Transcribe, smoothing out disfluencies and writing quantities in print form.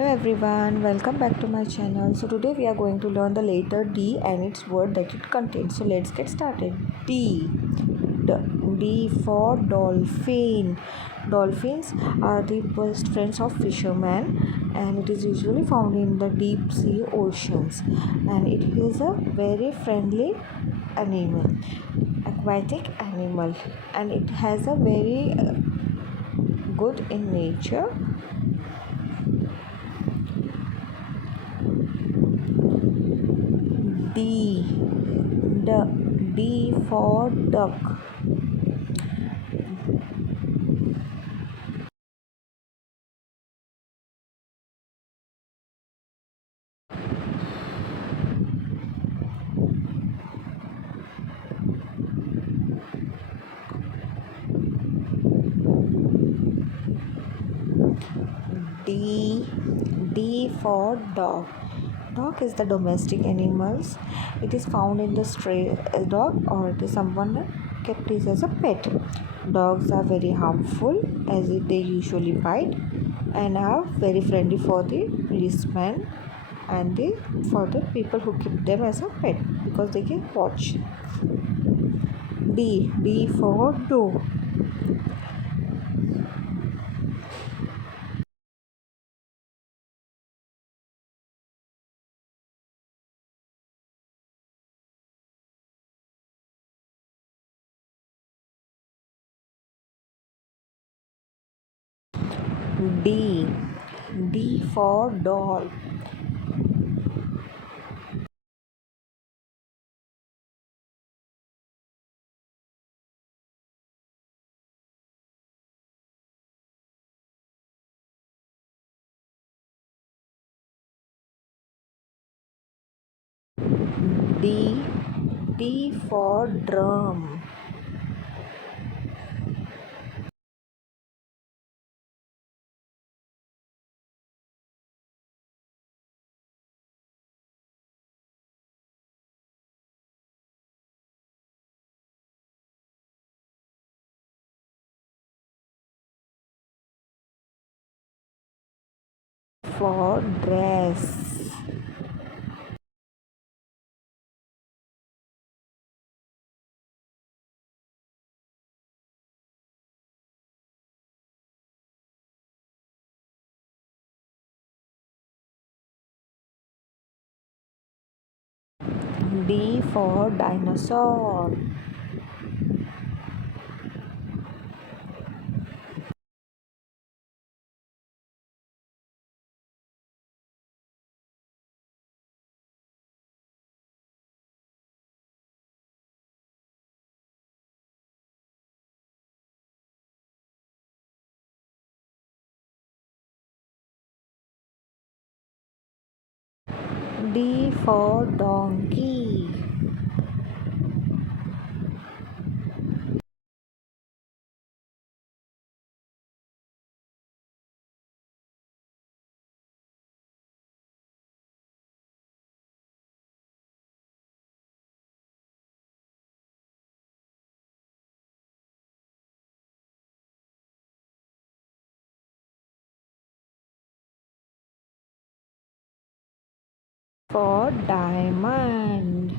Hello everyone, welcome back to my channel. So today we are going to learn the letter D and its word that it contains. So let's get started. D for dolphin. Dolphins are the best friends of fishermen and it is usually found in the deep sea oceans, and it is a very friendly animal, aquatic animal, and it has a very good in nature. D. D for duck. D. D for dog. Dog is the domestic animals. It is found in the stray dog, or it is someone kept it as a pet. Dogs are very harmful as they usually bite and are very friendly for the policeman and for the people who keep them as a pet because they can watch. D. D for dog. D. D for doll. D. D for drum. For dress. D for dinosaur. D for donkey. For diamond.